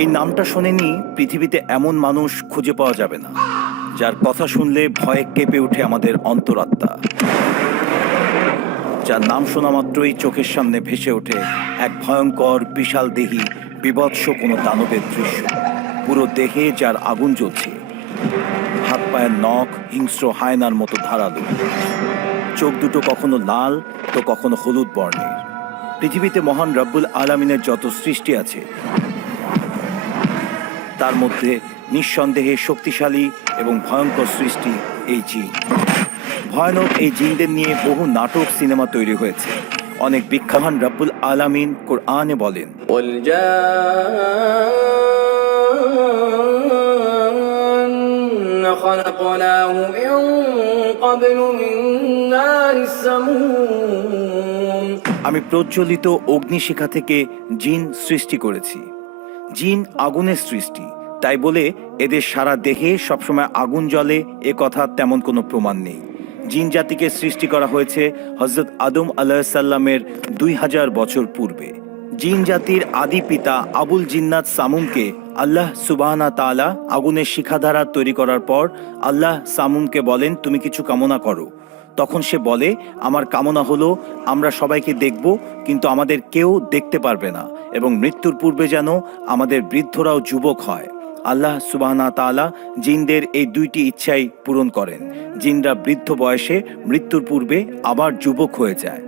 এই নামটা শোনেনি পৃথিবীতে এমন মানুষ খুঁজে পাওয়া যাবে না যার কথা শুনলে ভয়ে কেঁপে ওঠে আমাদের অন্তরাত্মা, যার নাম শোনা মাত্রই চোখের সামনে ভেসে ওঠে এক ভয়ঙ্কর বিশাল দেহী বীভৎস কোনো দানবের দৃশ্য। পুরো দেহে যার আগুন জ্বলছে, হাত পায়ের নখ হিংস্র হায়নার মতো ধারালো, চোখ দুটো কখনো লাল তো কখনো হলুদ বর্ণের। পৃথিবীতে মহান রব্বুল আলামিনের যত সৃষ্টি আছে তার মধ্যে নিঃসন্দেহে শক্তিশালী এবং ভয়ঙ্কর সৃষ্টি এই জিন। ভয়ানক এই জিনদের নিয়ে বহু নাটক সিনেমা তৈরি হয়েছে। অনেক বিখ্যাত রব্বুল আলামিন কোরআনে বলেন, আমি প্রজ্বলিত অগ্নিশিখা থেকে জিন সৃষ্টি করেছি। জিন আগুনের সৃষ্টি, তাই বলে এদের সারা দেহে সবসময় আগুন জ্বলে এ কথা তেমন কোনো প্রমাণ নেই। জিন জাতিকে সৃষ্টি করা হয়েছে হযরত আদম আলাইহিসসালামের 2000 বছর পূর্বে। জিন জাতির আদি পিতা আবুল জিন্নাত সামুমকে আল্লাহ সুবহানাহু তাআলা আগুনের শিখা দ্বারা তৈরি করার পর আল্লাহ সামুমকে বলেন, তুমি কিছু কামনা করো। তখন সে বলে, আমার কামনা হলো আমরা সবাইকে দেখব, কিন্তু আমাদের কেউ দেখতে পারবে না, এবং মৃত্যুর পূর্বে যেন আমাদের বৃদ্ধরাও যুবক হয়। আল্লাহ সুবহানাহু তাআলা জিনদের এই দুইটি ইচ্ছাই পূরণ করেন। জিনরা বৃদ্ধ বয়সে মৃত্যুর পূর্বে আবার যুবক হয়ে যায়।